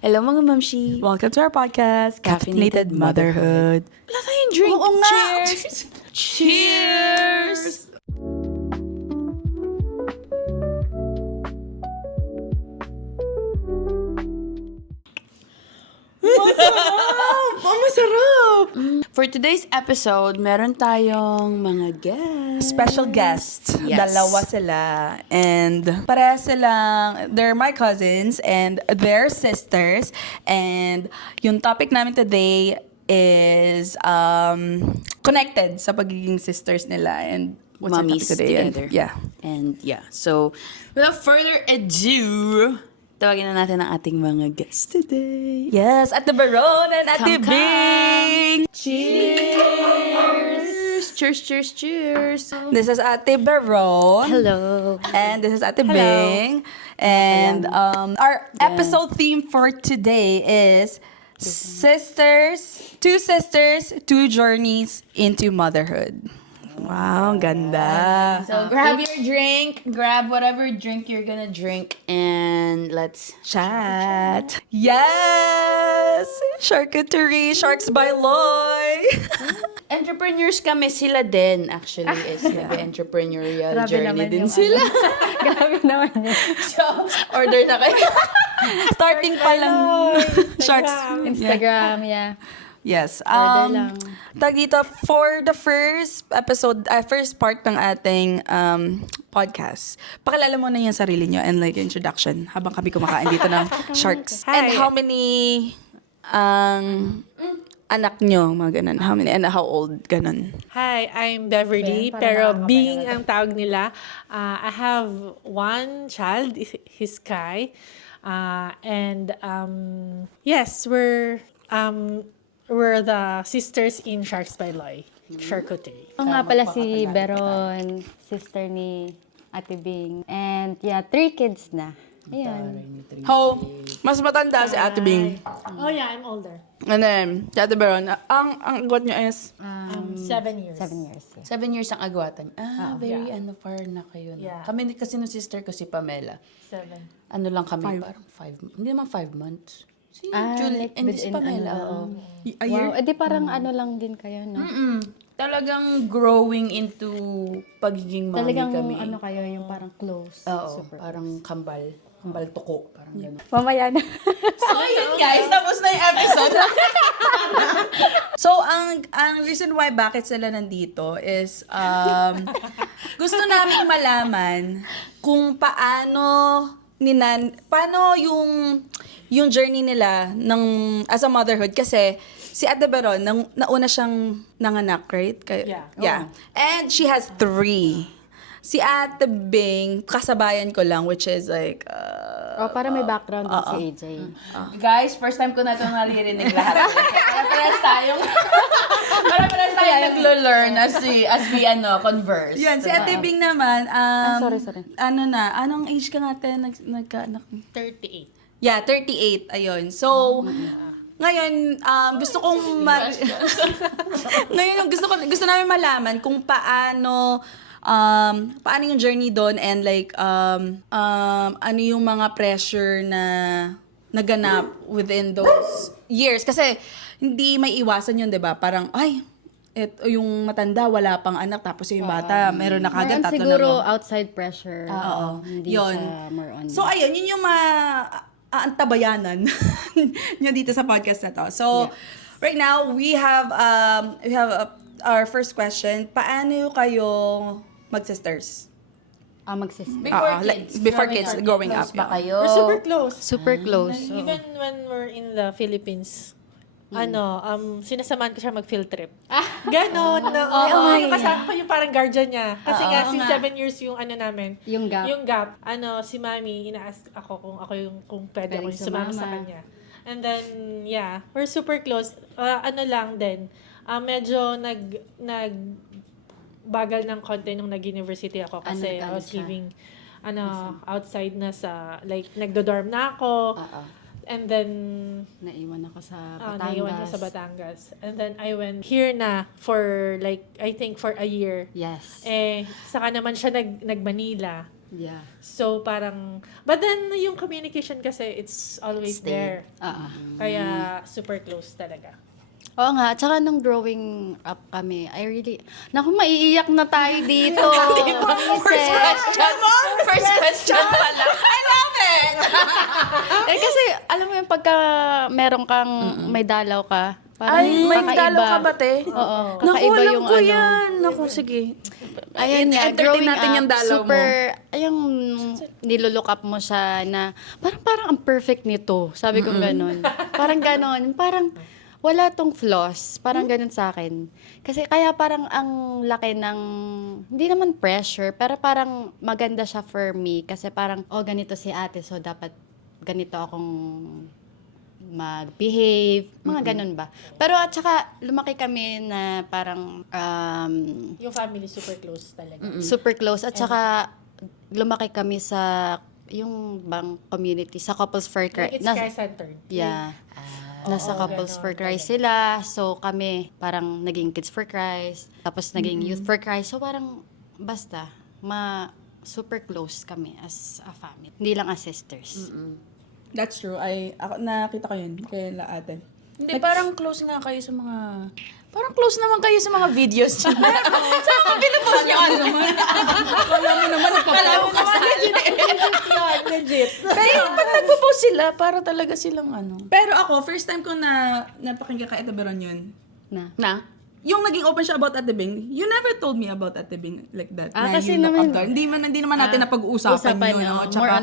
Hello mga mamshi! Welcome to our podcast, Caffeinated Motherhood. Wala tayong drink. Oo nga. Cheers! Cheers! Masarap! For today's episode, meron tayong mga guests. Special guests. Yes. Dalawa sila. And pareha silang, they're my cousins and they're sisters. And yung topic namin today is connected sa pagiging sisters nila. And what's our Mummies topic today? together. And So, without further ado, tawagin na natin ang ating mga guests today. yes, Ate Baron and Ate Come, Bing! Cheers! Cheers, cheers, cheers! This is Ate Baron. Hello. And this is Ate Bing. And our episode theme for today is two sisters, two journeys into motherhood. Wow, ganda. So, grab your drink, grab whatever drink you're gonna drink, and let's Chat. Yes! Charcuterie, Sharks by Loy. entrepreneurs kami, sila din actually is nag-entrepreneurial Grabe journey naman din yung sila. Grabe naman yun. So, order na kayo. Starting pa lang. Sharks. Instagram, yeah. Yes. Order lang. Tag dito, for the first episode, first part ng ating podcast, pakilala mo na yung sarili nyo and like introduction habang kami kumakain dito ng Sharks. And how many anak nyo, mga ganun? How many and how old, ganun? Hi, I'm Beverly, pero Bing ang tawag nila. I have one child, he's Kai. And yes, we're the sisters in Sharks by Loy, Charcuterie. Ako nga pala si Beron, sister ni Ate Bing. And yeah, 3 kids na. Ayun. How, mas matanda si Ate Bing. Oh yeah, I'm older. And then, si Ate Baron, ang agwat nyo is? 7 years. 7 years. Yeah. 7 years ang agwatan. Very far na kayo na. Yeah. Kami kasi ng sister ko si Pamela. 7. Ano lang kami, parang 5, hindi naman 5 months. Si Julie, like and si within Pamela. ano oo. A year? Wow, edi parang ano lang din kayo, no? Talagang growing into pagiging mommy Talagang kami. ano kayo, yung parang close. Oo, parang kambal tuko, parang gano'n. Mamaya na. So, yun guys, tapos na yung episode. So, ang reason why bakit sila nandito is, gusto namin malaman kung paano yung journey nila as a motherhood. Kasi, si Ate Baron, nauna siyang nanganak, right? Yeah. And she has 3. Si Ate Bing, kasabayan ko lang, which is like, Para may background din si AJ. Guys, first time ko na ito naririnig lahat. Para pares tayo naglo-learn as we converse. yun, si Ate Bing naman, sorry. anong age ka nga te nagkaanak? 38. Yeah, 38, ayun. So, ngayon, gusto kong ngayon, gusto namin malaman kung paano yung journey doon and like, ano yung mga pressure na naganap within those years. Kasi, hindi may iwasan yun, di ba? Parang, yung matanda, wala pang anak, tapos yung bata, meron na kagad, Meron tatlo siguro na. outside pressure. Oo. Hindi Yun. siya more on. So, ayun, yun yung antabayanan nyo dito sa podcast na to. So, right now, we have our first question. Paano kayo mag-sisters? Mag-sister. Before kids, growing up. Ba Yeah. kayo? We're super close. Super close. Even when we're in the Philippines, sinasamahan ko siya mag-field trip. Ganon. Yung kasama ko yung parang guardian niya. Kasi nga, since 7 years yung namin. Yung gap. Yung gap. Si Mami, ina-ask ako kung pwede ako Pwedeng sumama sa sumama. kanya. And then, yeah, we're super close. Lang din. Medyo bagal ng konti nung nag-university ako kasi I was siya? living outside na like nagdo-dorm na ako. And then Naiwan ako sa naiwan ko sa Batangas. And then I went here na for like I think for a year. Yes. Saka naman siya nag-Manila. Yeah. So parang, but then yung communication kasi, it's always there. Kaya super close talaga. Oo nga, tsaka nung growing up kami, naku, maiiyak na tayo dito. First question pala. I love it! Kasi, alam mo yung pagka meron kang may dalaw ka, parang Ay, may kakaiba. dalaw ka ba, te? Oo, Naku, kakaiba alam yung ko ano. yan. Naku, sige. Ayun nga, Entertain growing natin up, yung dalaw super, mo. ayun, nilulook up mo siya na, parang ang perfect nito. Sabi ko ganun. Parang ganun. Parang, wala tong flaws. Parang ganun sa akin. Kasi kaya parang ang laki ng, hindi naman pressure, pero parang maganda siya for me. Kasi parang, ganito si ate, so dapat ganito akong mag-behave, mga ganun ba. Pero at saka, lumaki kami na parang Yung family super close talaga. super close. At saka, lumaki kami sa yung bang community, sa Couples for Like Christ. it's Christ-centered. Yeah. Nasa Couples for Christ sila. So, kami, parang naging Kids for Christ. Tapos, naging Youth for Christ. So, parang, basta, super close kami as a family. Hindi lang as sisters. That's true. Ako, nakita ko yun kay ate. Hindi, parang close nga kayo sa mga... Parang close naman kayo sa mga videos. Sa mga pinupost niyo, ano? Kala mo naman, Legit. Pero pag nagpo-post sila, para talaga silang ano. Pero ako, first time ko na napakinggan kay Ate Beron yun. Na? Yung naging open siya about Ate Bing, you never told me about Ate Bing like that. Ah, na kasi you look naman- up to her. Hindi naman natin napag-uusapan usapan, yun. oo. Tsaka,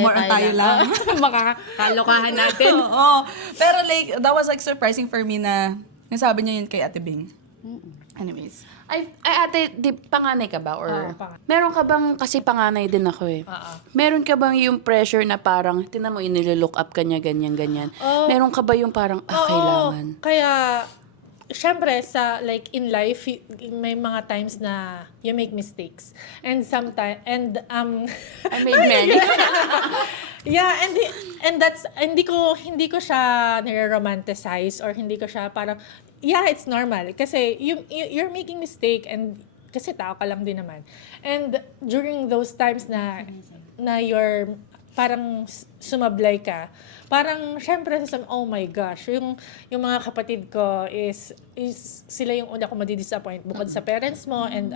more on tayo lang. Makakalokahan natin. Oo. Pero like, that was like surprising for me na nasabi niya yun kay Ate Bing. Anyways. Ay, ate, panganay ka ba? Or Oo, panganay. meron ka bang, kasi panganay din ako eh. Meron ka bang yung pressure na parang, tinan mo, inilook up ka niya, ganyan. Meron ka ba yung parang, kailangan? Kaya, syempre, like, in life, may mga times na you make mistakes. And sometimes, I made many. yeah, and that's, hindi ko siya nire-romanticize or hindi ko siya parang, yeah, it's normal. Kasi you're making mistake and kasi tao ka lang din naman. And during those times na you're parang sumablay ka, parang syempre oh my gosh, yung mga kapatid ko is sila yung una ko madi-disappoint bukod sa parents mo and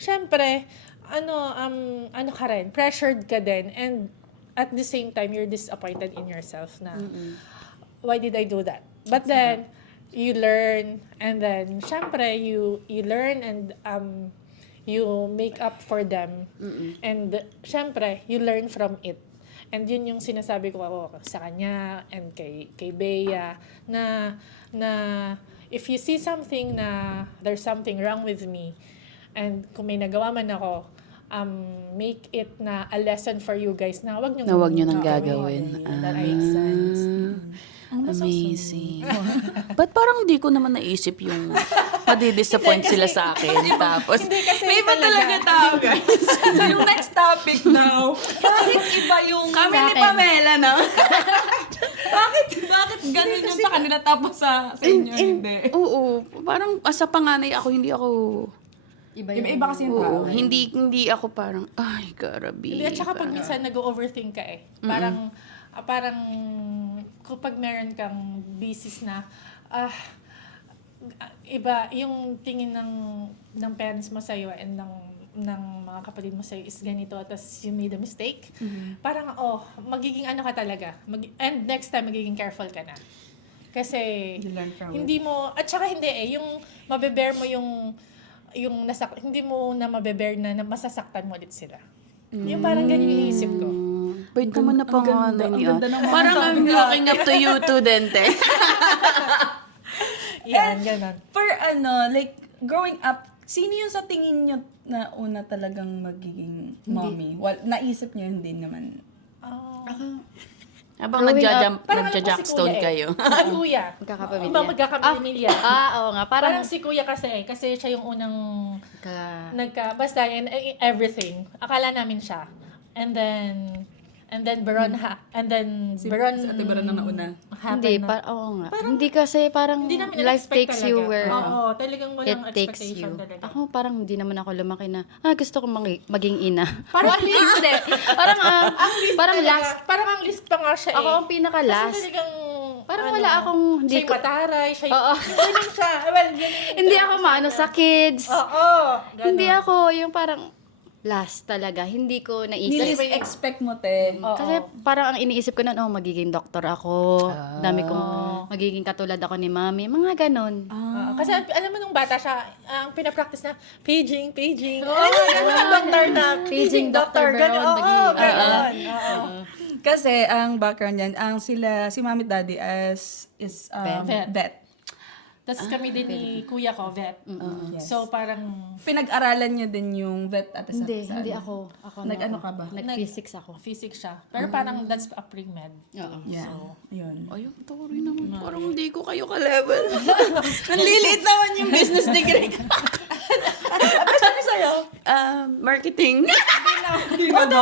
syempre ano ka rin, pressured ka din and at the same time you're disappointed in yourself na why did I do that? But then you learn and then syempre you learn and you make up for them. And syempre you learn from it. And yun yung sinasabi ko ako sa kanya and kay Bea na if you see something na there's something wrong with me and kung may nagawa man ako, make it na a lesson for you guys na wag nyo nang gagawin. That makes sense. Amazing. Ba't parang hindi ko naman naisip yung madidisappoint sila sa akin. Tapos, May iba talaga tao, guys. So, yung next topic now, bakit iba yung kami ni Pamela, no? bakit ganun yung sa kanila tapos sa inyo, hindi? Oo. Parang sa panganay ako, hindi ako... Iba kasi yung tao. Oo. Hindi ako parang, ay, garabi. Hindi, at saka pag minsan nag-overthink ka Parang kapag meron kang bisis na, iba, yung tingin ng parents mo sa'yo and ng mga kapatid mo sa'yo is ganito, tapos you made a mistake, parang, magiging ano ka talaga. And next time, magiging careful ka na. Kasi, You learn from hindi mo, at saka hindi yung mabebear mo yung hindi mo na mabebear na masasaktan mo ulit sila. Yung parang ganyan yung iisip ko. Wait naman na panganay ang niya. ganda ng mga Parang sabi I'm ko, looking up to you too, Dente. Yan, ganun. For like, growing up, sino yung sa tingin nyo na una talagang magiging mommy? Naisip nyo, hindi naman. Habang Growing nagja-jackstone kayo. Si Kuya. Magkakapamilya. Iba magkakapamilya. Oo nga. Parang, Parang si Kuya kasi siya yung unang basta yan, everything. Akala namin siya. And And then Beron and then Beron Si Ate Beron ang nauna. Hindi, oo nga. Hindi kasi parang hindi namin life in-expect takes talaga. you where Oo, talagang it walang takes expectation you. talaga. Ako parang hindi naman ako lumaki na, gusto ko maging ina. Parang hindi. Parang, parang talaga, last. parang ang list pa nga siya Ako ang pinaka-last. Kasi talagang, Parang wala akong, hindi siya'y ko, mataray, siya'y, Oo. ganun siya. Well, ganun yung hindi ako maano sa kids. Oo, ganun. Hindi ako yung parang last talaga. Hindi ko naisip. Nilis-expect mo, te. Kasi parang ang iniisip ko na, magiging doktor ako. Dami kong magiging katulad ako ni mami. Mga ganon. Kasi alam mo nung bata siya, ang pinapractice na, paging. Alam mo, ganun ang doktor na, Paging doktor. Dr. Ganun, Beron, oo, magiging- ganun. Oo. Kasi ang background yan, si Mami at Daddy is Vet. vet. Tapos kami din ni kuya ko, vet. Yes. So parang, Pinag-aralan niyo din yung vet at Hindi ako. Nag-ano ka ba? Nag-physics ako. physics siya. Pero parang that's a pre-med. Oo. Yeah. Ayun. Ayun, sorry naman. Parang hindi ko kayo ka-level. Nanliliit naman yung business degree ko. Sabi sa'yo? Marketing. Hindi naman.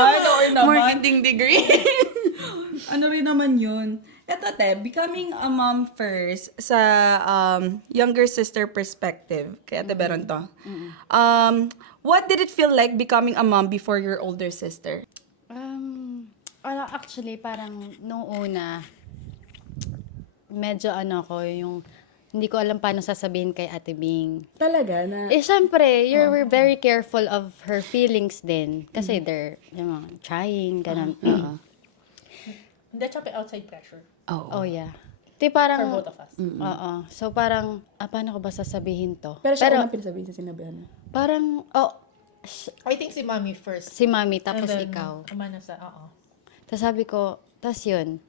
Marketing degree. Ano rin naman yun? Eto, te, becoming a mom first sa younger sister perspective. Kaya Ate Beron to. What did it feel like becoming a mom before your older sister? Actually, parang nung una, medyo ko, yung hindi ko alam paano sasabihin kay Ate Bing. Talaga na? Syempre, you're very careful of her feelings din. Kasi they're, trying, ganun. Hindi, tsaka outside pressure. Oh, yeah. Di parang, For both of us. oo. So, parang, paano ko ba sasabihin to? Pero siya unang pinasabihin sa sinabihan mo. Parang, I think si mommy first. si mami, tapos And then, ikaw. Umano sa, oo. Tapos sabi ko, yun.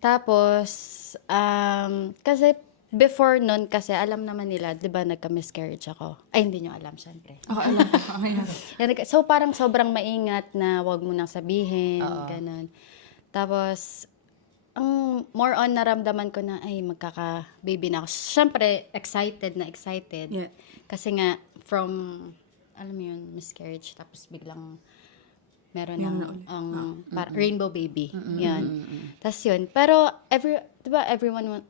Tapos, kasi before nun, kasi alam naman nila, di ba, nagka-miscarriage ako. Ay, hindi nyo alam, syempre. Alam ko. So, parang sobrang maingat na wag mo nang sabihin, ganun. Tapos, ang more on naramdaman ko na, ay, magkaka-baby na ako. Syempre, excited. Yeah. Kasi nga, from, alam mo yun, miscarriage, tapos biglang meron ng rainbow baby. Yan. Tapos yun. Pero, diba, everyone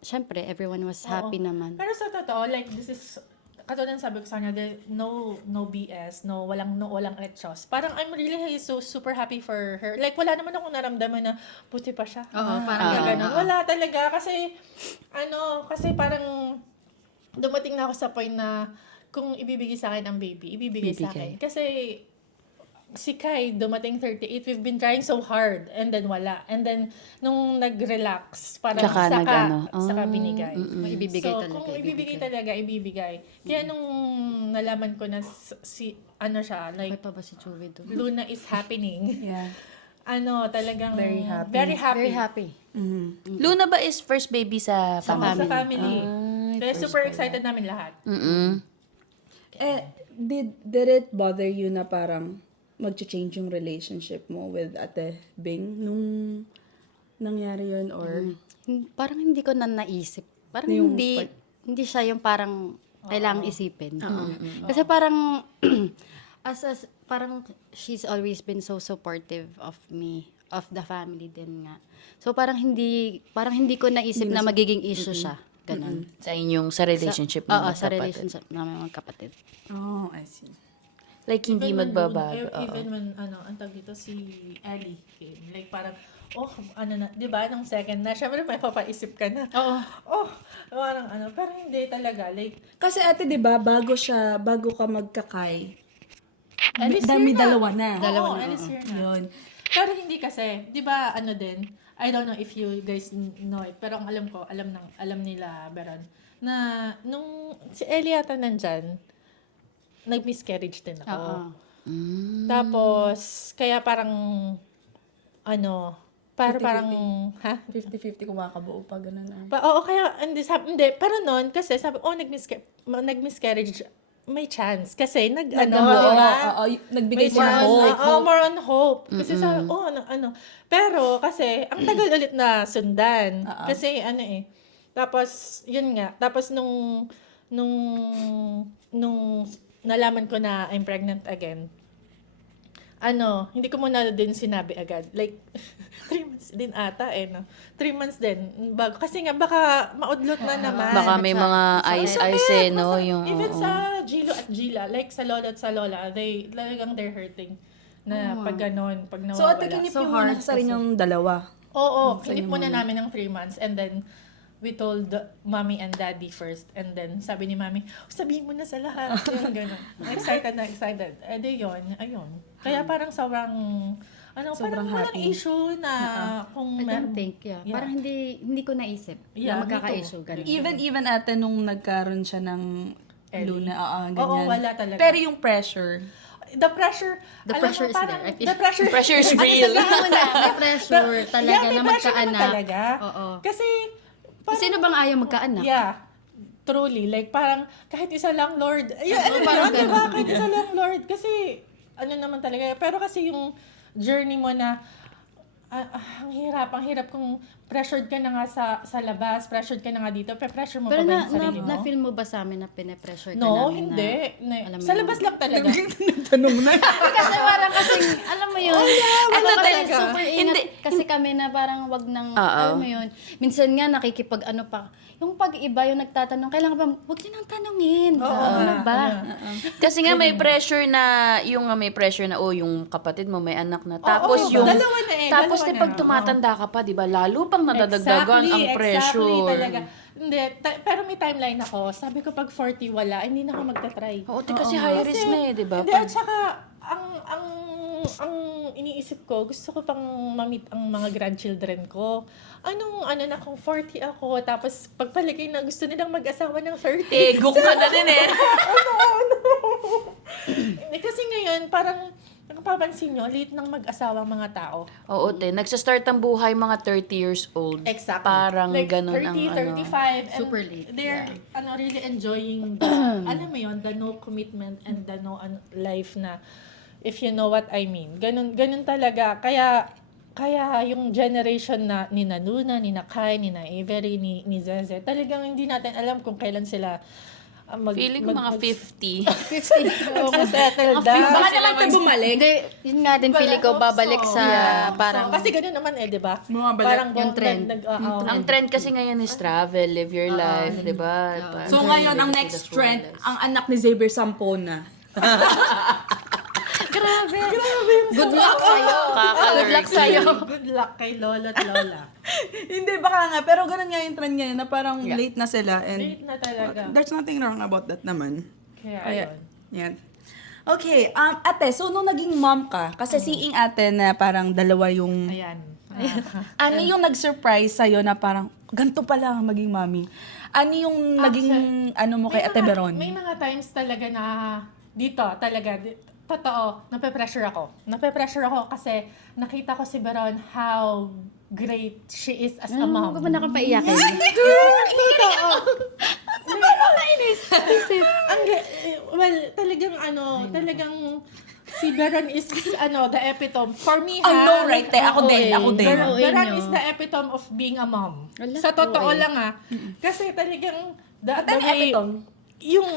was happy naman. Pero sa totoo, like, this is, katulad ng sabi ko sa kanya, no BS, walang etchos. Parang I'm really so super happy for her. Like, wala naman akong naramdaman na puti pa siya. parang ganun. Wala talaga. Kasi, kasi parang dumating na ako sa point na kung ibibigay sa akin ang baby, ibibigay sa akin. Kasi, si Kai, dumating 38, we've been trying so hard, and then wala. And then, nung nag-relax, parang saka binigay. Kung ibibigay So, talaga. kung ibibigay talaga, ibibigay. Kaya nung nalaman ko na ano siya, May like, pa ba si Chubby doon? Luna is happening. Yeah. Talagang Very happy. Very happy. Very happy. Luna ba is first baby sa Sa family? Sa family. Kaya super excited namin lahat. Did it bother you na parang mag-change yung relationship mo with Ate Bing nung nangyari yun or Parang hindi ko na naisip. Parang Yung hindi siya yung parang kailangang isipin. Kasi parang, parang she's always been so supportive of me, of the family din nga. So parang hindi ko naisip na magiging issue siya. Ganun. Sa relationship mo Sa relationship namin magkapatid. Oh, I see. Like, hindi Even when magbabago. even when, ang tag dito, si Ellie. Like, parang, di ba, nung second na, syempre may papaisip ka na. Parang pero hindi talaga. Like, Kasi ate, di ba, bago ka magkakay, Ellie's dami here na. dalawa na. Oo, Ellie's here na. Yun. Pero hindi kasi, di ba, din, I don't know if you guys know it, pero ang alam nila, Beron, na nung si Ellie yata nandyan, nag-miscarriage din ako. Tapos, kaya parang, parang, ha? 50-50 kumakabuo pa, ganun ah. Oo, kaya, hindi, pero noon, kasi sabi, nag-miscarriage, may chance. Kasi, Nagbuo, di ba? nagbigay May siya ng chance. hope. More on hope. Kasi sabi, Pero, kasi, ang tagal ulit na sundan. Kasi, Tapos, yun nga. Tapos, nung nalaman ko na I'm pregnant again, hindi ko muna din sinabi agad. Like, 3 months din ata no? 3 months din. Kasi nga, baka maudlot na naman. Baka may mga eyes no? Yung, Even sa Gilo at Gila, like sa Lola at sa Lola, they're hurting. Na pag ganon, pag nawawala. So, at taginip So yung muna hard sa rin yung dalawa. Oo, kinip muna namin ng 3 months and then we told mommy and daddy first and then sabi ni mommy, sabihin mo na sa lahat. Yung gano'n. Excited na excited. Eh di yun, ayun. Kaya parang sobrang parang walang happy. issue na kung I don't think, Yeah. Parang hindi ko naisip Yeah, na magkaka-issue. Ganun. Even ate nung nagkaroon siya ng Luna, ganyan. Oo, wala talaga. Pero yung pressure, The pressure pressure is parang, there. The pressure, Pressure is real. May pressure talaga may na pressure naman magkaanak. talaga. Oo. Kasi, Sino bang ayaw magkaanak? yeah, truly. Like, parang, kahit isa lang, Lord. Ayun, parang diba? ganun. Kahit isa lang, Lord. Kasi, naman talaga. Pero kasi yung journey mo na, ang hirap kung pressured ka na nga sa labas, pressured ka na nga dito, pressure mo Pero pa ba yung sarili mo? na-feel mo ba sa amin na pine-pressure ka No, namin hindi. alam mo Sa yun. labas lang talaga. tanong na. Kasi parang kasing, alam mo yun, Ano kasi talaga? super ingat kasi kami na parang wag nang, alam mo yun, minsan nga nakikipag pa, yung pag-iba, yung nagtatanong, kailangan ba, wag niyo nang tanungin. Ano ba? Kasi nga may pressure na, may pressure na, yung kapatid mo may anak na. Tapos yung, dalawa na eh, tapos dalawa pag na. tumatanda ka pa, di ba, lalo pang nadadagdagan ang pressure. Exactly talaga. Hindi, pero may timeline ako. Sabi ko pag 40 wala, hindi na ako magta-try. Oo, kasi high risk na di ba? Hindi, at saka, ang iniisip ko, gusto ko pang ma-meet ang mga grandchildren ko. Na kung 40 ako, tapos pagpalagay na gusto nilang mag-asawa ng 30. Guk ka na din eh. Hindi, kasi ngayon, parang, napapansin nyo, late nang mag-asawa ang mga tao. Oo, nagsa-start ang buhay mga 30 years old. Exactly. Parang like, ganun 30, ang 35, and Super late, they're really enjoying the, alam mo yun, the no commitment and the no life na, if you know what I mean. Ganun talaga. Kaya yung generation na ni Luna, ni Kai, ni Avery, ni Zeze, talagang hindi natin alam kung kailan sila Feeling ko mga 50. 50. settle down. Baka naman tayo bumalik. Hindi, yun nga din feeling ko babalik sa parang, Kasi ganun naman di ba? Bumabalik. Parang Yung trend. Ang trend kasi ngayon is travel, live your life, di ba? Parang So ngayon, ang live next the trend, fullest. ang anak ni Xavier Sampona. grabe. Good luck sa'yo. Good luck sa'yo. Good luck kay Lola at Lola. Hindi, baka nga. Pero ganun nga yung trend ngayon na parang late na sila. And Late na talaga. there's nothing wrong about that naman. Kaya Kaya, ayun. yan. Okay, ate, so nung naging mom ka, kasi seeing ate na parang dalawa yung... Ayan. Ano yung nag-surprise sa'yo na parang, ganito pala ang maging mommy? Ano yung naging, mo kay Ate Beron? May mga times talaga na dito, talaga, totoo, nape-pressure ako. Nape-pressure ako kasi nakita ko si Beron how great she is as a mom. Huwag mo na akong paiyakin. Totoo. Well, talagang si Beron is the epitome. For me, Oh, no, right, te. Ako din. Beron is the epitome of being a mom. Wala, Sa totoo oo, lang Kasi talagang the Ano yung epitome? Yung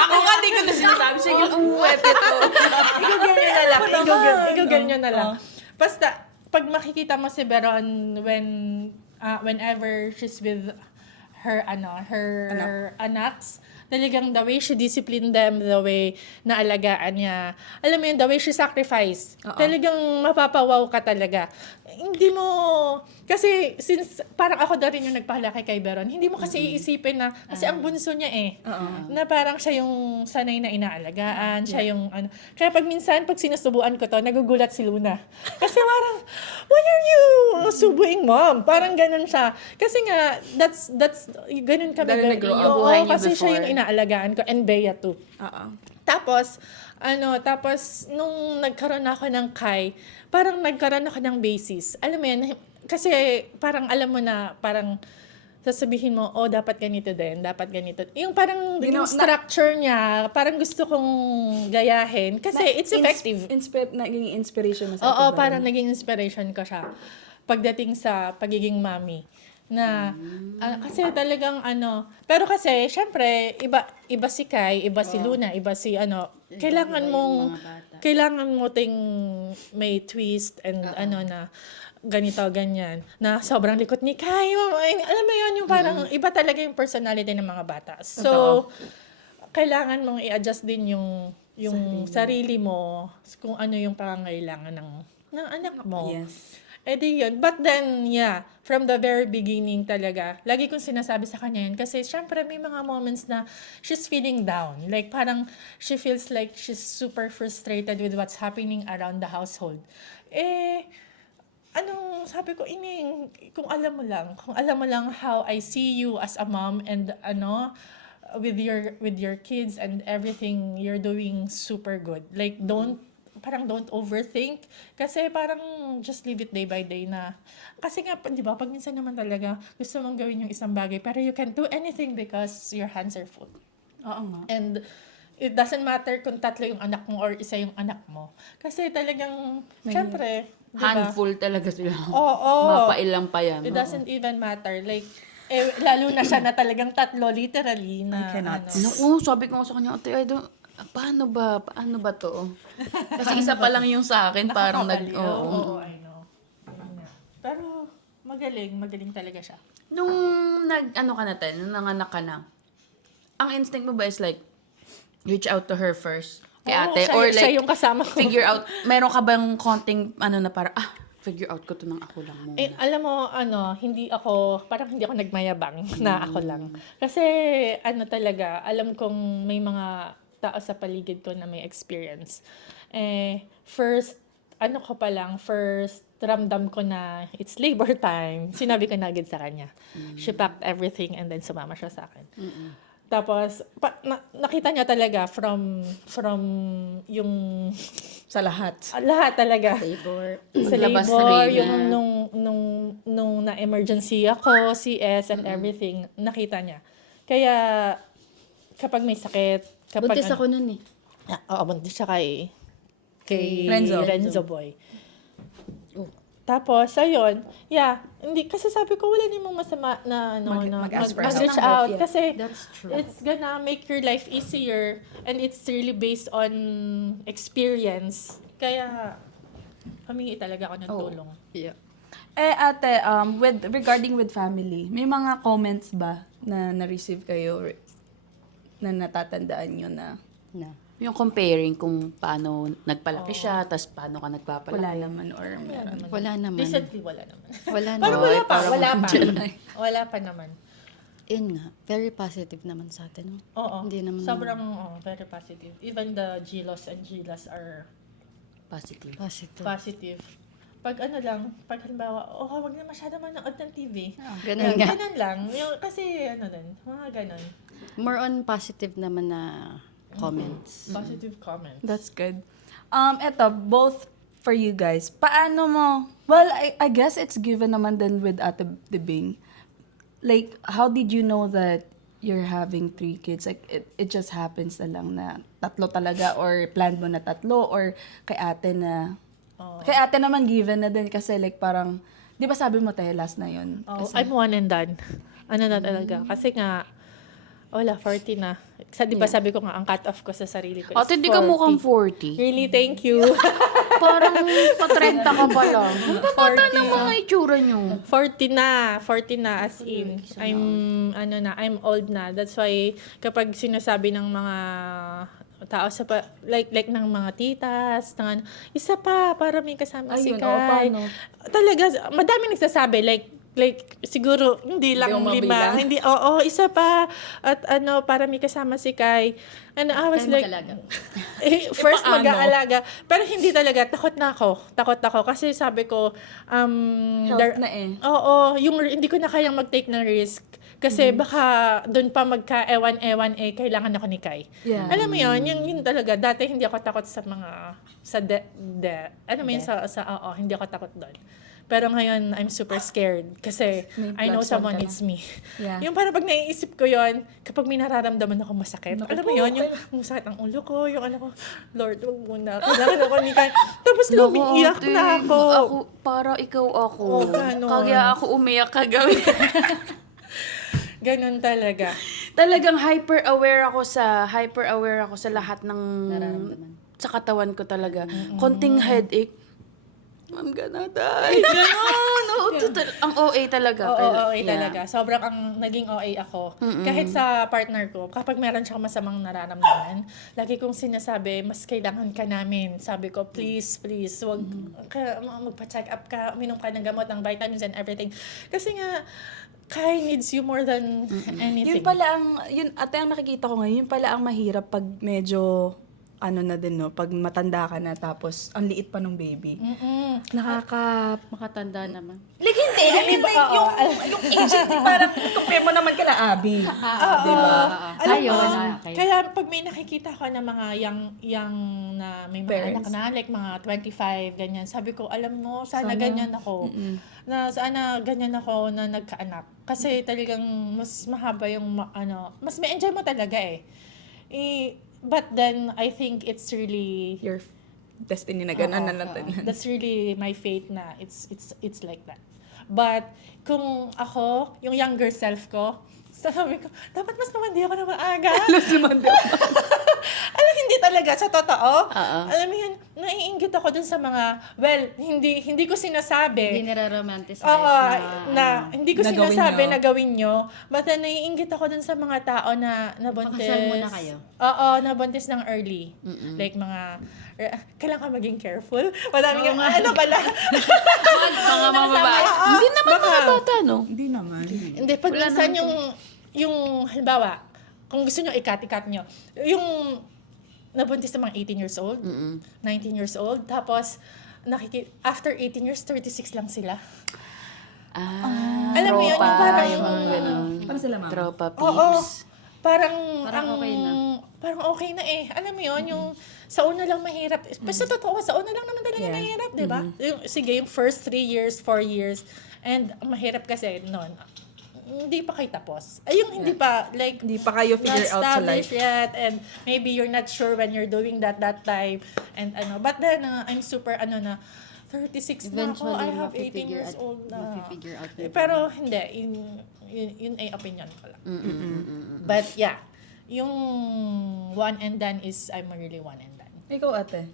Ako nga, di ko na sinasabi. Sige, epitome. i-google nyo na lang. Basta, pag makikita mo si Beron whenever she's with her anaks, talagang the way she disciplined them, the way na alagaan niya, alam mo yun, the way she sacrificed, talagang mapapawaw ka talaga. Hindi mo, kasi since parang ako na rin yung nagpahalaki kay Beron, hindi mo kasi iisipin na, kasi ang bunso niya na parang siya yung sanay na inaalagaan, siya yung Kaya pag sinusubuan ko to, nagugulat si Luna. Kasi parang, why are you subuing mom? Parang ganun siya. Kasi nga, that's ganun kami. Dahil nag-grow up. Oo, Buhay niyo kasi siya before. yung inaalagaan ko, and Bea too. Oo. Tapos nung nagkaroon ako ng Kai, parang nagkaroon ako ng basis. Alam mo yan, kasi parang alam mo na, parang sasabihin mo, dapat ganito din, dapat ganito. Yung parang yung structure niya, parang gusto kong gayahin. Kasi it's effective. Naging inspiration mo sa Oo, Ate Beron. parang naging inspiration ko siya pagdating sa pagiging mommy. Na, kasi talagang pero kasi, syempre, iba si Kai, iba si Luna, iba si kailangan mo ting may twist and na, ganito, ganyan, na sobrang likot ni Kai. Alam mo yun, yung parang, iba talaga yung personality ng mga bata. So, kailangan mong i-adjust din yung sarili mo kung ano yung pangangailangan ng anak mo. Yes. Eh di yun. But then, yeah, from the very beginning talaga, lagi kong sinasabi sa kanya yun. Kasi syempre may mga moments na she's feeling down. Like parang she feels like she's super frustrated with what's happening around the household. Sabi ko, Ining, kung alam mo lang how I see you as a mom and with your kids and everything, you're doing super good. Like don't overthink kasi parang just live it day by day na kasi nga di ba pag minsan naman talaga gusto mong gawin yung isang bagay pero you can't do anything because your hands are full. Oo nga. And it doesn't matter kung 3 yung anak mo or 1 yung anak mo kasi talagang syempre di ba? Handful talaga sila. Oo. Mapailang pa yan. It doesn't even matter like lalo na siya na talagang 3 literally na I cannot. Sabi ko nga sa kanya, ate, paano ba to? Kasi isa pa lang yung sa akin, parang Oo, I know. Yun nga. Pero magaling talaga siya. Nung nung nanganak ka na, ang instinct mo ba is like, reach out to her first? Kay Oo, ate? siya- Or siya like, yung kasama ko. figure out, meron ka bang konting, na parang, figure out ko to ng ako lang muna. Alam mo, hindi ako nagmayabang na ako lang. Kasi, talaga, alam kong may mga tao sa paligid ko na may experience. First ramdam ko na it's labor time. Sinabi ko na agad sa kanya. She packed everything and then sumama siya sa akin. Tapos, nakita niya talaga from yung Sa lahat. lahat talaga. Labor. Sa Labas na labor, rin yung na. nung na-emergency ako, CS and everything, nakita niya. Kaya, kapag may sakit, Buntis ako nun eh. Oo, buntis siya kay Renzo. Boy. Tapos, ayun, hindi, kasi sabi ko, wala namang masama na, Mag-ask for help. mag-reach out. Yeah. Kasi, That's true. it's gonna make your life easier and it's really based on experience. Kaya, humingi talaga ako ng tulong. Yeah. Ate, regarding with family, may mga comments ba na na-receive kayo or na natatandaan nyo na Na. Yung comparing kung paano nagpalaki siya, tas paano ka nagpapalaki. wala naman or meron? Wala naman. Recently, wala naman. Wala Pero naman. wala pa. Wala pa naman. Yun nga. Very positive naman sa atin. No? Oo. Hindi naman- Sobrang, very positive. Even the Gilos and Gilas are Positive. Positive. positive. Pag halimbawa, wag na masyado manood ng TV. Ganun nga. Ganun lang. Kasi, mga ganun. More on positive naman na comments. Positive comments. That's good. Eto, both for you guys. Paano mo, well, I guess it's given naman din with Ate Bing. Like, how did you know that you're having 3 kids? Like, it just happens na lang na 3 talaga or planned mo na 3 or kay ate na, kay ate naman given na din kasi like parang, di ba sabi mo tayo last na yun? I'm one and done. Na talaga. Kasi nga, 40 na. Di ba sabi ko nga, ang cut-off ko sa sarili ko is Ate, di ka 40. mukhang 40. Really, thank you. Parang pa-30 ka pa lang. Ang bata ng mga itsura nyo. 40 na as in. I'm old na. That's why kapag sinasabi ng mga tao like ng mga titas, isa pa para may kasama si Ayun, Kai. paano? Talaga, madami nagsasabi like siguro hindi lang Hindi mo 5. mabilang? Hindi, isa pa at para may kasama si Kai. And I was like first paano? mag-aalaga. Pero hindi talaga, takot ako kasi sabi ko Health na eh. Oo, hindi ko na kayang mag-take ng risk. Kasi baka doon pa magka-ewan-ewan kailangan ako ni Kai. Yeah. Alam mo yun talaga. Dati hindi ako takot sa mga, hindi ako takot doon. Pero ngayon, I'm super scared kasi May I know platform someone ka na. needs me. Yeah. Yung parang pag naiisip ko yon, kapag may nararamdaman ako masakit, Naku alam mo po, yun, yung sakit ng ulo ko, yung ano ko, Lord, wag muna. Kailangan ako ni Kyle. Tapos umiiyak ate, na ako. para ikaw ako. Oo, ganon. Kaya ako umiyak kagabi. Ganun talaga. Talagang hyper-aware ako sa lahat ng Nararamdaman. sa katawan ko talaga. Konting headache, I'm gonna die. Ganon. Oo, ang OA talaga. Oo, OA Yeah. talaga. Sobrang ang naging OA ako. Kahit sa partner ko, kapag meron siyang masamang nararamdaman, lagi kong sinasabi, mas kailangan ka namin. Sabi ko, please, wag magpa-check up ka, uminom ka ng gamot, ng vitamins and everything. Kasi nga, Kai needs you more than anything. Yun pala ate, ang nakikita ko ngayon, yun pala ang mahirap pag medyo, ano na din, no, pag matanda ka na, tapos ang liit pa ng baby. Makatanda naman. Like, hindi. I mean, like, yung age, hindi parang, compare mo naman kala Abby. Diba? Alam Ayun, mo, okay. kaya pag may nakikita ko na mga young na may mga Parents. anak na, like mga 25, ganyan, sabi ko, alam mo, sana ganyan ako. Na sana ganyan ako na nagkaanak. Kasi talagang mas mahaba yung, mas may enjoy mo talaga eh. But then, I think it's really, Your destiny na gano'n na lang. that's really my fate na it's like that. But kung ako, yung younger self ko, sabi ko, dapat mas namandi ako na maaga. Alam, hindi talaga, sa totoo. Alam mo yun, naiinggit ako dun sa mga, well, hindi ko sinasabi. Hindi nire-romanticize Hindi ko na gawin sinasabi nyo. na gawin nyo. But then, naiinggit ako dun sa mga tao na nabuntis. Pakasal muna kayo. Oo, nabuntis ng early. Like mga, kailangan ka maging careful. Madami yung, ano pala. Mga babae. Hindi naman mga bata, no? Hindi naman. Hindi, pag minsan yung, halimbawa, kung gusto nyo ikat nyo, yung nabuntis ng mga 18 years old, 19 years old, tapos, after 18 years, 36 lang sila. Alam mo yun, yung parang, yung mga ganun. Paano sila, mama? Tropa oo, peeps. Parang ang- okay na. Parang okay na eh. Alam mo yun, yung sa una lang mahirap. Basta totoo, sa una lang naman talaga Yeah. mahirap, di ba? Sige, yung first 3 years, 4 years, and mahirap kasi noon, hindi pa kayo tapos. Ay, yung hindi pa, like, Hindi pa kayo figure out sa life. established yet, and maybe you're not sure when you're doing that time, and but then, I'm super, na, 36 na ako, I have 18 years old na. Mapifigure out na. Pero, hindi, yun ay opinion ko lang. But, yeah, yung one and done is, I'm really one and done. Ikaw, ate.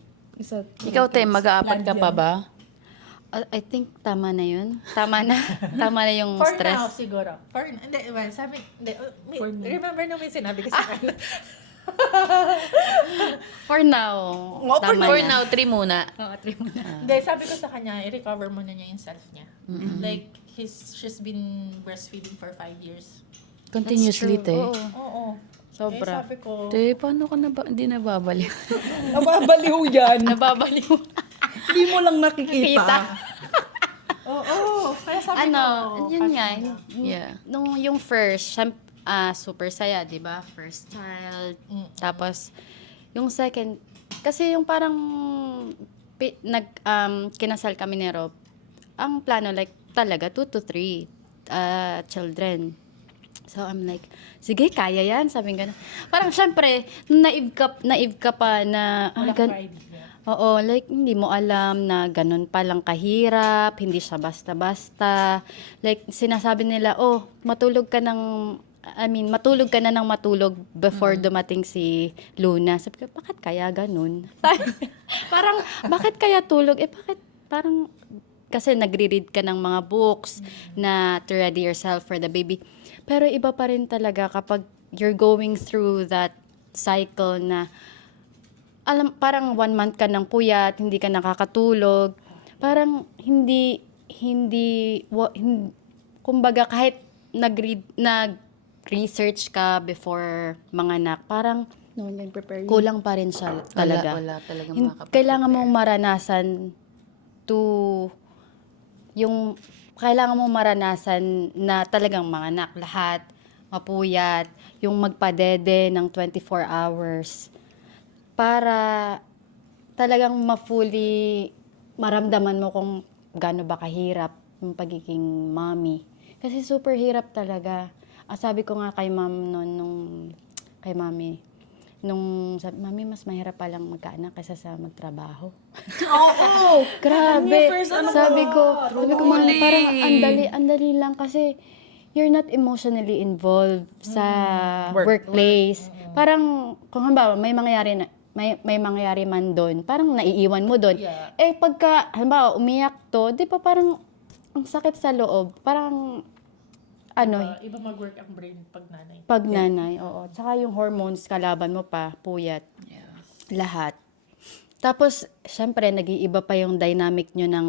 Ikaw, Te, mag-aapat ka pa ba? I think tama na yun. Tama na. Tama na yung For stress. now, siguro. Hindi, well, sabi, For now. remember nung may sinabi ko sa kanila. For now. Tama For na. now, 3 muna. Oo, 3 muna. Hindi, sabi ko sa kanya, i-recover muna niya yung self niya. Like, she's been breastfeeding for 5 years. Continuously, Te. Oo. Oo. Sobra. Sabi ko, Te, paano ka hindi nababalik? Nababaliw yan. Nababaliw. Hindi mo lang nakikita. oo. Kaya sabi ko, Yun nga. Yeah. Nung yung first, super saya, di ba? First child. Tapos, yung second, kasi yung parang kinasal kami ni Rob, ang plano like talaga 2 to 3 children. So I'm like, sige, kaya yan. Sabi nga, parang syempre, naive ka pa na, wala kang idea. oo, like, hindi mo alam na ganun palang kahirap, hindi siya basta-basta. Like, sinasabi nila, matulog ka na ng matulog before dumating si Luna. Sabi ko, bakit kaya ganun? Parang, bakit kaya tulog? Bakit? Parang, kasi nagre-read ka ng mga books na to ready yourself for the baby. Pero iba pa rin talaga kapag you're going through that cycle na parang 1 month ka ng puyat, hindi ka nakakatulog. Parang kumbaga kahit nag-research ka before manganak, parang No one can prepare you. kulang pa rin siya talaga. Wala talagang Kailangan mong maranasan kailangan mong maranasan na talagang manganak lahat, mapuyat, yung magpadede ng 24 hours para talagang ma-fully maramdaman mo kung gaano ba kahirap yung pagiging mommy. Kasi super hirap talaga. Sabi ko nga kay mom kay mami, sabi, mami, mas mahirap palang magkaanak kaysa sa magtrabaho. Oo! Grabe. first Sabi ko, "Mama, Truly. parang andali lang kasi you're not emotionally involved sa workplace. Parang, kung halimbawa, may mangyayari man doon, parang naiiwan mo doon. Yeah. Pagka, halimbawa, umiyak to, di ba parang ang sakit sa loob. Parang, Iba mag-work ang brain pag nanay. pag nanay, oo. Tsaka yung hormones, kalaban mo pa, puyat. Lahat. Tapos, syempre, nag-iiba pa yung dynamic nyo ng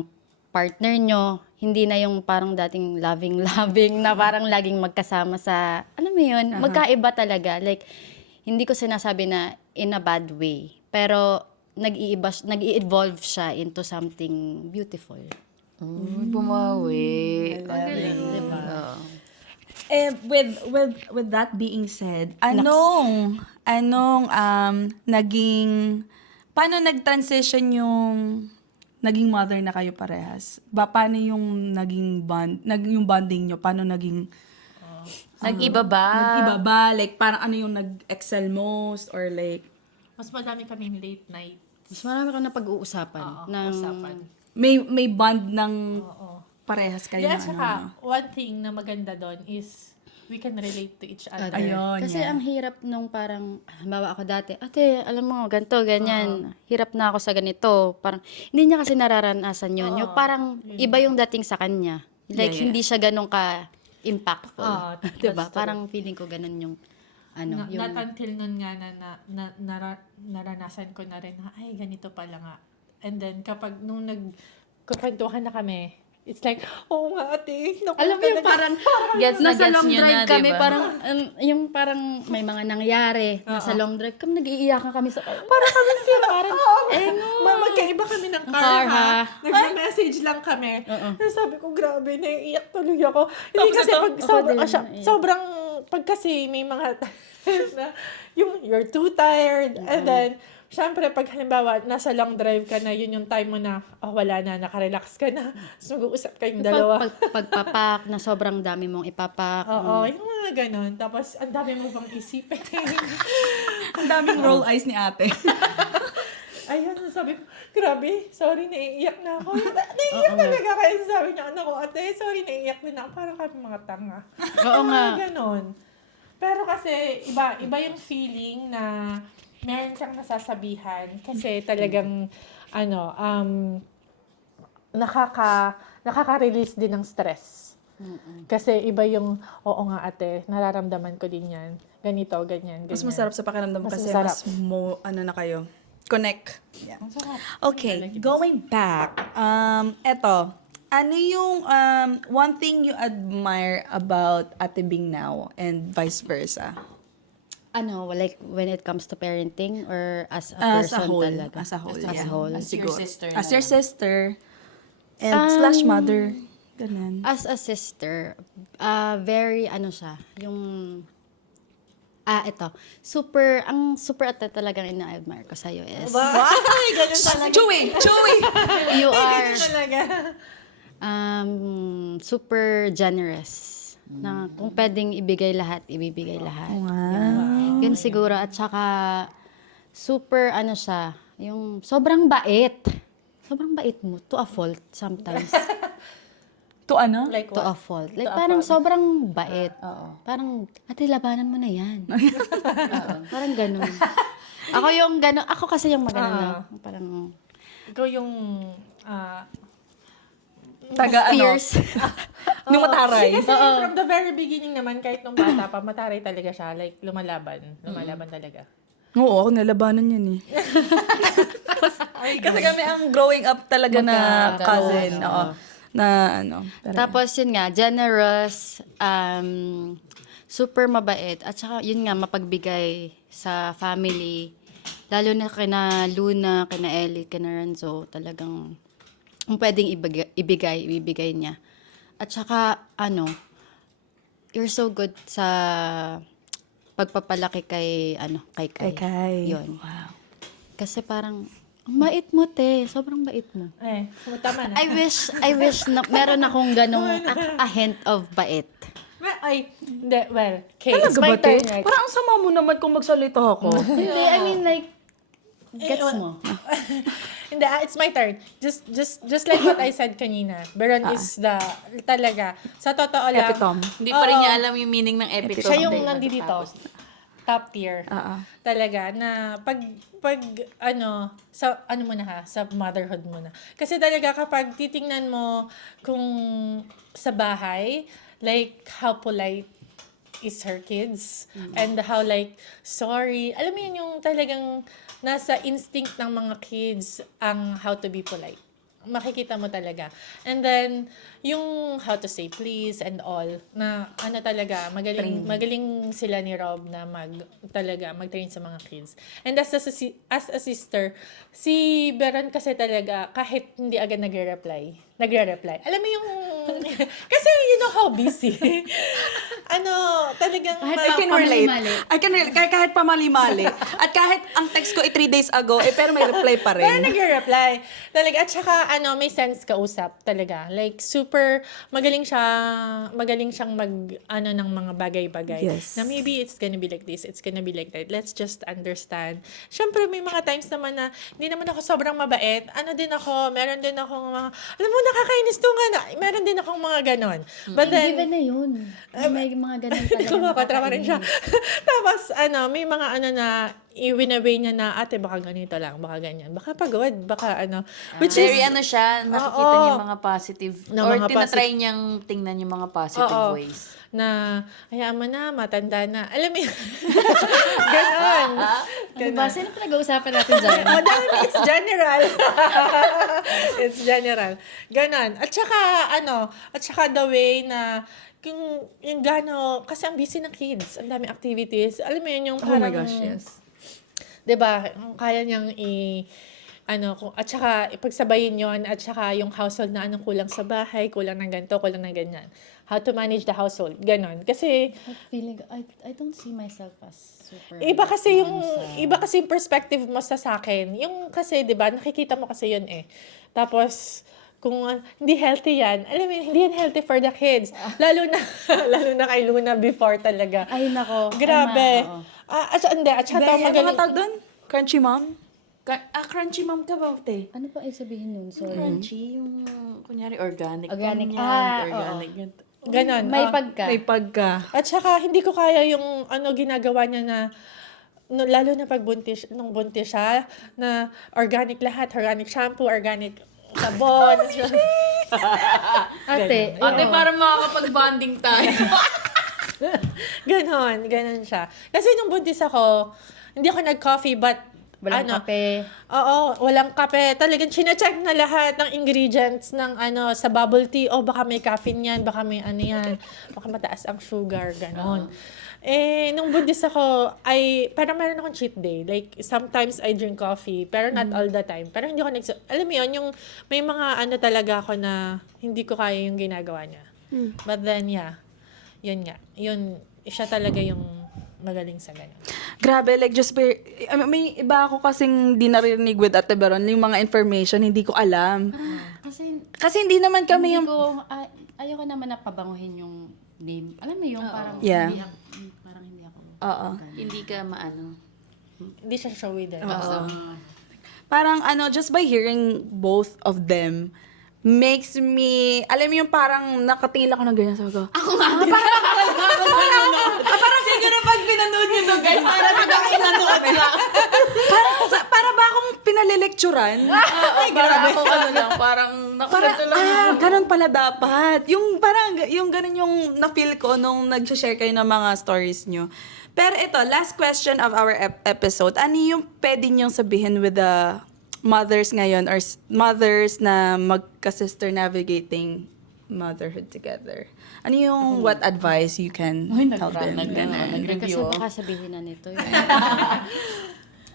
partner nyo. Hindi na yung parang dating loving-loving na parang laging magkasama sa, alam mo yun, magkaiba talaga. Like, hindi ko sinasabi na in a bad way. Pero, nag-i-evolve siya into something beautiful. Bumawi. With that being said, anong paano nag-transition yung naging mother na kayo parehas? Paano yung naging yung bonding nyo? Paano naging Nag-iba ba? nag-iba ba? Like, parang ano yung nag-excel most? Or like, Mas madami kaming late night. Mas marami kang napag-uusapan. Usapan. may bond ng parehas kayo Yeah, na saka, one thing na maganda doon is we can relate to each other. Ayun, Kasi yeah. ang hirap nung parang, halimbawa ako dati, ate, alam mo, ganito, ganyan. Hirap na ako sa ganito. Parang, hindi niya kasi nararanasan yun. Yung parang, iba yung dating sa kanya. Like, hindi siya ganun ka-impactful. Diba? Parang feeling ko ganun yung, Not until nun nga naranasan ko na rin na, ay, ganito pala nga. And then, kapag nung nagkukwentuhan na kami, it's like, oo nga ate. Naku, alam mo yung parang, Gets na nasa gets long nyo drive na, kami, diba? parang, yung parang may mga nangyari. Nasa long drive kami, nag-iiyakan kami sa, parang kami sila. parang, Magkaiba kami ng car, Car, ha? ha? Nag-message lang kami. Sabi ko, grabe, naiiyak tuloy ako. Hindi Tapos kasi ito, pag ako sobrang, din, naiiyak. sobrang, pag kasi may mga na, yung you're too tired. And then, syempre, pag halimbawa, nasa long drive ka na, yun yung time mo na, wala na, nakarelax ka na. Tapos mag-uusap kayong dalawa. pagpapak na sobrang dami mong ipapak. Oo, yung mga ganon. Tapos, ang dami mo bang isipin. Ang daming roll eyes ni ate. Ayun, sabi ko, grabe, sorry, naiiyak na ako. Naiiyak talaga kayo. Sabi niya, anak ko, ate, sorry, naiiyak din ako. Parang kami mga tanga. Oo nga. Ganon. Pero kasi, iba yung feeling na meron kang nasasabihan. Kasi talagang, nakaka-release din ng stress. Kasi iba yung, oo nga ate, nararamdaman ko din yan. Ganito, ganyan, ganyan. Mas masarap sa pakiramdam Mas kasi masarap. na kayo. Connect. Yeah. Ang sarap. Okay, going back. Eto, ano yung one thing you admire about Ate Bing now and vice versa? Like when it comes to parenting or as a As a person whole. talaga? As a whole, As yeah. a whole. As your sister As na your lang. sister. And slash mother. Ganun. As a sister, very siya, yung ito. Ang super ate talagang ina-admire ko sa'yo is Ay, ganun talaga. Chewy! you are Talaga. super generous. Na kung pwedeng ibigay lahat, ibibigay lahat. Yun siguro. At saka, super siya, yung sobrang bait. Sobrang bait mo, to a fault sometimes. To ano? Like To what? a fault. Like, parang sobrang bait. Parang, ate, labanan mo na yan. Parang ganun. Ako yung ganun. Ako kasi yung magano na. Parang, Ikaw yung, Taga ano? fierce. Nung mataray. kasi from the very beginning naman, kahit nung bata pa, mataray talaga siya. Like, lumalaban. Lumalaban talaga. Oo, ako nalabanan yan eh. Kasi kami ang growing up talaga na cousin. Oo. Na talaga. Tapos yun nga, generous, super mabait, at saka yun nga, mapagbigay sa family. Lalo na kina Luna, kina Ellie, kina Renzo, talagang kung pwedeng ibibigay niya. At saka, you're so good sa pagpapalaki kay Kai. Kay Kai. Yun. Wow. Kasi parang, Ang bait mo, te. Sobrang bait mo. Eh, tama na. I wish na meron akong ganong a hint of bait. Ay, hindi, well, okay, it's Talaga my ba, te? turn next. Parang ang sama mo naman kung magsalita ako. Hindi, I mean like, gets mo. Hindi, it's my turn. Just like what I said kanina. Beron is the, talaga, sa totoo lang. Epitome. Hindi pa rin niya alam yung meaning ng epitome. Siya yung Hindi, nandito. matatapos na. Top tier. Talaga, na pag sa, ano mo na ha, sa motherhood mo na. Kasi talaga, kapag titingnan mo kung sa bahay, like, how polite is her kids, and how like, sorry, alam mo yun yung talagang nasa instinct ng mga kids ang how to be polite. Makikita mo talaga. And then, yung how to say please and all, na ano talaga, magaling sila ni Rob na mag-train sa mga kids. And as a sister, si Beron kasi talaga, kahit hindi agad nagre-reply. Alam mo yung, kasi you know how busy. Talagang, I can relate. Pamali-mali. I can relate. Kahit pamali-mali. At kahit ang text ko 3 days ago, pero may reply pa pero rin. nagre-reply. Talaga, at saka, may sense kausap talaga. Like, super, magaling siyang ng mga bagay-bagay. Yes. Na maybe it's gonna be like this, it's gonna be like that. Let's just understand. Siyempre, may mga times naman na, hindi naman ako sobrang mabait. Meron din akong mga, alam mo, nakakainis to nga na. Meron din akong mga ganon. But then, Given na yun. May mga ganun talaga. kumapatra pa rin siya. Tapos, may mga na, i-winaway niya na, ate, baka ganito lang, baka ganyan. Baka pagod, baka Which Very is, siya, nakikita niya yung mga positive, Na or mga tinatry niyang tingnan yung mga positive Oo. ways. na, hayaan mo na, matanda na. Alam mo yun. Ganon. Ano ba? Sino pinag-uusapan natin dyan? Madami, it's general. It's general. Ganon. At saka the way na, yung kasi ang busy ng kids, ang dami activities. Alam mo yun, yung Oh parang, my gosh, yes. 'di ba? Kaya niyang at saka ipagsabayin yon, at saka yung household na anong kulang sa bahay, kulang ng ganito, kulang ng ganyan. How to manage the household, ganon. Kasi I don't see myself as super... iba kasi yung perspective mo sa akin. Yung kasi 'di ba, nakikita mo kasi yun eh. Tapos kung hindi healthy yan, alam mo, hindi yan healthy for the kids. Lalo na kay Luna before talaga. Ay, nako. Grabe. Oo. At saka Ano magaling. nga tawag doon? Crunchy mom? Crunchy mom ka ba, te? Ano pa ibig sabihin nun? Sorry. Crunchy, yung, kunyari, organic. Organic. ganyan, Oo. organic. Ganito. Ganon. May pagka. May pagka. At saka, hindi ko kaya yung ginagawa niya na, lalo na pag nung buntis siya, na organic lahat, organic shampoo, organic sabon. Ate. Ate, oo. parang makakapag-bonding tayo. Ganon siya. Kasi nung buntis ako, hindi ako nag-coffee, but Walang kape. Oo, walang kape. Talagang chinecheck na lahat ng ingredients ng sa bubble tea. O baka may caffeine yan, baka may yan. Baka mataas ang sugar, ganon. Nung buntis ako, parang meron akong cheat day. Like, sometimes I drink coffee, pero not all the time. Pero hindi ko alam mo yun, yung may mga talaga ako na hindi ko kaya yung ginagawa niya. But then, yeah. Yun nga. Yun, siya talaga yung magaling sa ganun. Grabe, like may iba ako kasing di narinig with Ate Beron, yung mga information, hindi ko alam. Kasi hindi naman kami Hindi yung... ko, ayoko naman na pabanguhin yung name. Alam mo yung parang, Yeah. parang hindi ako. Oo. Hindi ka maano. Hindi siya showy din. Parang just by hearing both of them, makes me, alam mo yung parang nakatingin ako ng ganyan. Sabi ko, ako nga, parang siguro pag pinanood nyo to guys, parang pinanood lang. Para ba akong pinalilecturan? Ay, grabe. Ako lang, parang Parang, ganun pala dapat. Yung parang, yung ganun yung na-feel ko nung nag-share kayo ng mga stories nyo. Pero ito, last question of our episode. Ano yung pwede nyong sabihin with the mothers ngayon or mothers na magka-sister navigating motherhood together? Ano yung what advice you can tell them? Kasi baka sabihin na nito.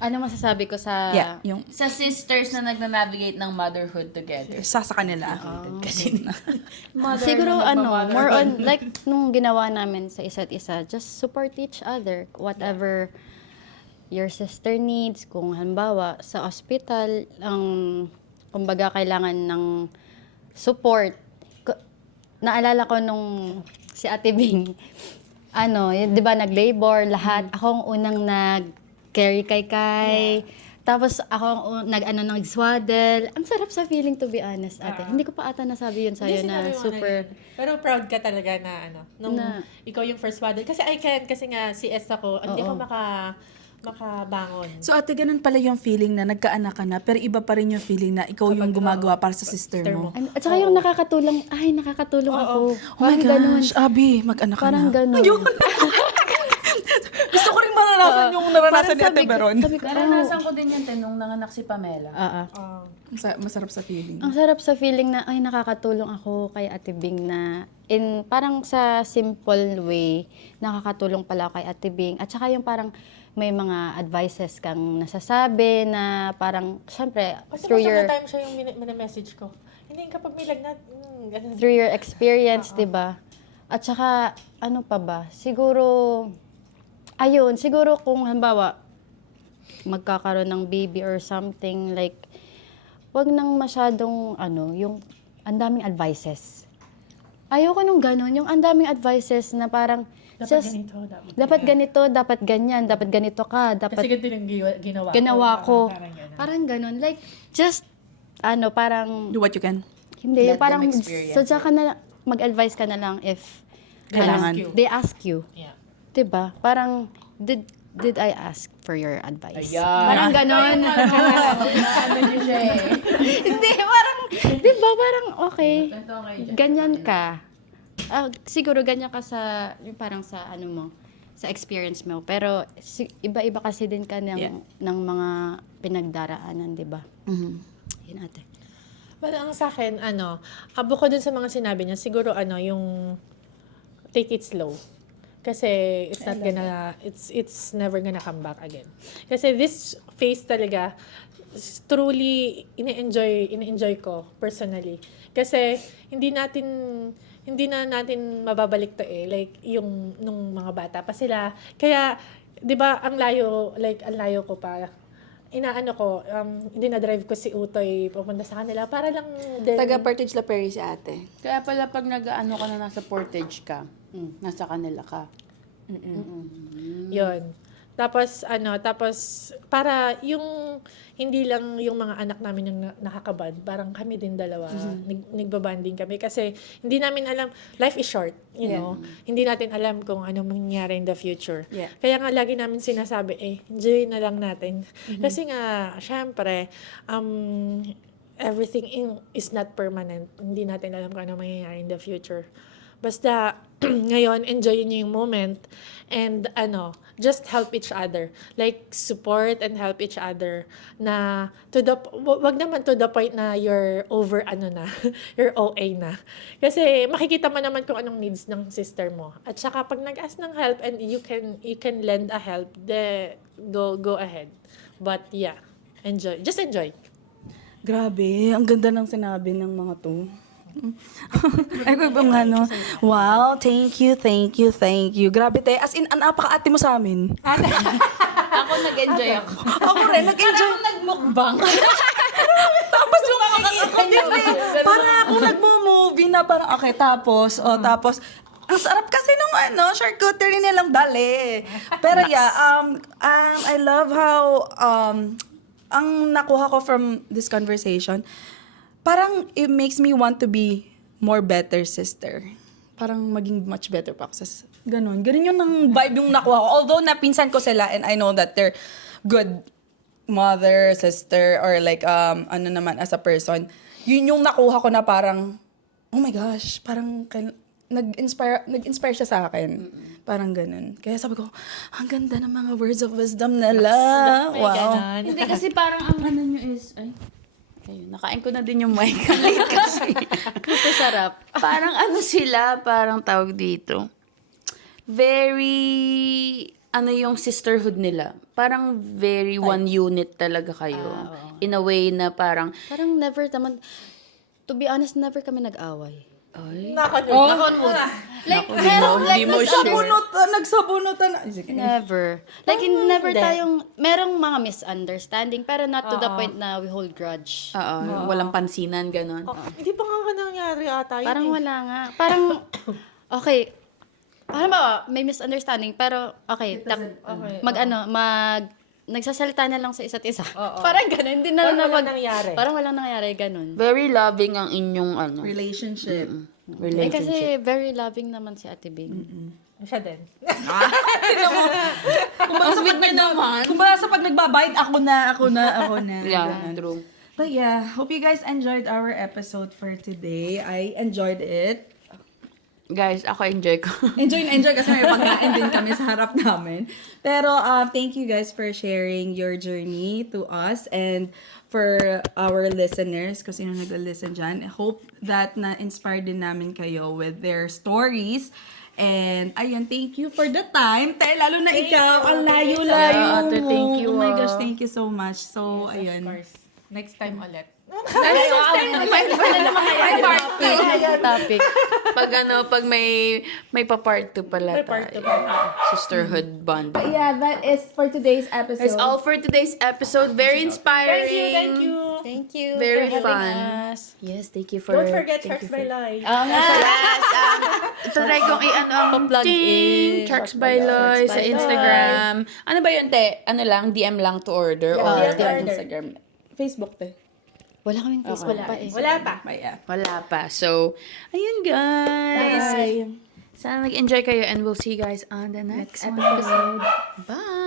Ano masasabi ko sa... Yeah, yung sa sisters na nagna-navigate ng motherhood together. sa kanila. Kasi Siguro more on, like, nung ginawa namin sa isa't isa, just support each other. Whatever your sister needs, kung halimbawa sa ospital, kumbaga kailangan ng support. Naalala ko nung si Ate Bing, yun, di ba, nag-labor, lahat. Ako ang unang nag-carry kay. Tapos ako ang nag-swaddle. Ang sarap sa feeling, to be honest, ate. Hindi ko pa ata nasabi yun sa'yo Hindi, na sinabi mo super... na yun. Pero proud ka talaga na nung Na- ikaw yung first waddle. Kasi kasi nga CS ako, hindi ko makabangon. So ate, ganun pala yung feeling na nagkaanak ka na, pero iba pa rin yung feeling na ikaw yung gumagawa para sa sister mo. At saka yung nakakatulong ako. Oh my Parang gosh, Abby, mag-anak ka Parang na. ganun. Gusto ko rin maranasan yung naranasan ni Parang Ate Baron. sabi ko, Naranasan ko din yan, nung nanganak si Pamela. Masarap sa feeling. ang sarap sa feeling na, ay, nakakatulong ako kay Ate Bing na, parang sa simple way, nakakatulong pala ako kay Ate Bing. At saka yung parang, may mga advices kang nasasabi na parang, syempre, Kasi through most of your... the time siya yung message ko. Hindi, kapag may lagnat, ganun. through your experience, 'di ba? At saka ano pa ba? Siguro kung halimbawa magkakaroon ng baby or something, like wag nang masyadong yung ang daming advices. Ayoko nung ganun, yung ang daming advices na parang dapat ganito, dapat ganyan, dapat ganito ka, Kasi dapat ganito yung ginawa ko. Parang ganun. Parang ganun. Like, just, parang, Do what you can. hindi, Let parang, them experience sadya ka na, mag-advise ka na lang if, Kailangan. they ask you. Yeah. Diba? Parang, did I ask for your advice? Ayan. Parang ganon. Ano niyo siya eh. Hindi, parang, diba? Parang, okay, ganyan ka. Siguro ganyan ka sa, yung parang sa sa experience mo. Pero, iba-iba kasi din ka ng mga pinagdaraanan, diba? Yun, ate. Well, ang sa akin, bukod dun sa mga sinabi niya, siguro yung take it slow. Kasi it's never gonna come back again. Kasi this phase talaga, truly, ine-enjoy ko personally. Kasi hindi na natin mababalik to like yung nung mga bata pa sila. Kaya, 'di ba, ang layo ko pa. Inaano ko, dinadrive ko si Utoy pupunta sa kanila para lang din. Taga Portage La Prairie si ate. Kaya pala pag nag-ano ka na nasa Portage ka, nasa kanila ka. Yon. Tapos para yung hindi lang yung mga anak namin yung nakakaband, parang kami din dalawa, nagbabanding kami kasi hindi namin alam, life is short, you know. Hindi natin alam kung ano mangyayari in the future. Yeah. Kaya nga lagi namin sinasabi, enjoy na lang natin. Kasi nga, syempre, everything is not permanent. Hindi natin alam kung ano mangyayari in the future. Basta, ngayon, enjoy niyo yung moment and just help each other. Like, support and help each other na wag naman to the point na you're over you're OA na. Kasi makikita mo naman kung anong needs ng sister mo. At saka pag nag-ask ng help and you can lend a help, go ahead. But yeah, enjoy. Just enjoy. Grabe, ang ganda ng sinabi ng mga to. Ay, ko ibang wow, thank you. Grabe, te. As in, napaka-ate mo sa amin. Ako nag-enjoy ako. Ako rin, nag-enjoy. Nagmukbang. Tapos yung para ako nagmo-movie na parang, okay, tapos, ang sarap kasi nung charcuterie nilang dali. Pero yeah, I love how, ang nakuha ko from this conversation, parang it makes me want to be more better sister. Parang maging much better pa ako sa ganun. Ganun yung vibe yung nakuha ko. Although napinsan ko sila and I know that they're good mother, sister, or like, naman as a person. Yun yung nakuha ko na parang, oh my gosh, parang nag-inspire siya sa akin. Parang ganun. Kaya sabi ko, ang ganda ng mga words of wisdom nila. Wow. Hindi kasi parang ang ano nyo is, ayun, nakain ko na din yung mic. Late kasi. Ito sarap. Parang sila, parang tawag dito. Very, yung sisterhood nila. Parang very one unit talaga kayo. In a way na parang, Parang never naman, to be honest, never kami nag-away. Ay. Like, merong like di mo sure. Nagsabunutan. Sige. never. Like, never Hindi. tayong, merong mga misunderstanding, pero not to the point na we hold grudge. Oo, walang pansinan, ganon. Hindi pa nga nangyari ata yun. Parang eh. wala nga. Parang, okay. Parang ba, may misunderstanding, pero okay. Nagsasalita na lang sa isa't isa. Parang ganun. Hindi na Parang na walang nangyari. Parang walang nangyari, ganun. Very loving ang inyong Relationship. Eh relationship. kasi very loving naman si Ate Bing. Siya din. Kumbaga sa pag nagbabayad, ako na. Yeah, true. But yeah, hope you guys enjoyed our episode for today. I enjoyed it. Guys, ako enjoy ko. Enjoy kasi may pagkain din kami sa harap namin. Pero thank you guys for sharing your journey to us and for our listeners, kasi sino nag-listen dyan. I hope that na-inspire din namin kayo with their stories. And ayun, thank you for the time. Lalo na ikaw, ang layo-layo mo. Ate, thank you, Oh my gosh, thank you so much. So, ayun. Of course. Next time ulit. Topic. Pag may pa-part 2 pala May part tayo. 2 pa. Sisterhood bond. But yeah, that is for today's episode. That's all for today's episode. Very inspiring. Thank you. Thank you Very for having fun. us. Yes, thank you for... Don't forget thank Sharks you by for- Life. Yes, try kong i-ano ang Pa-plug in. Sharks by Loy sa Instagram. Ano ba yun, te? Ano lang, DM lang to order or DM to order. Instagram? Facebook, te. Wala kaming Facebook pa eh. Wala pa. But yeah. Wala pa. So, ayun guys. Bye. Sana nag-enjoy kayo and we'll see you guys on the next episode. Bye!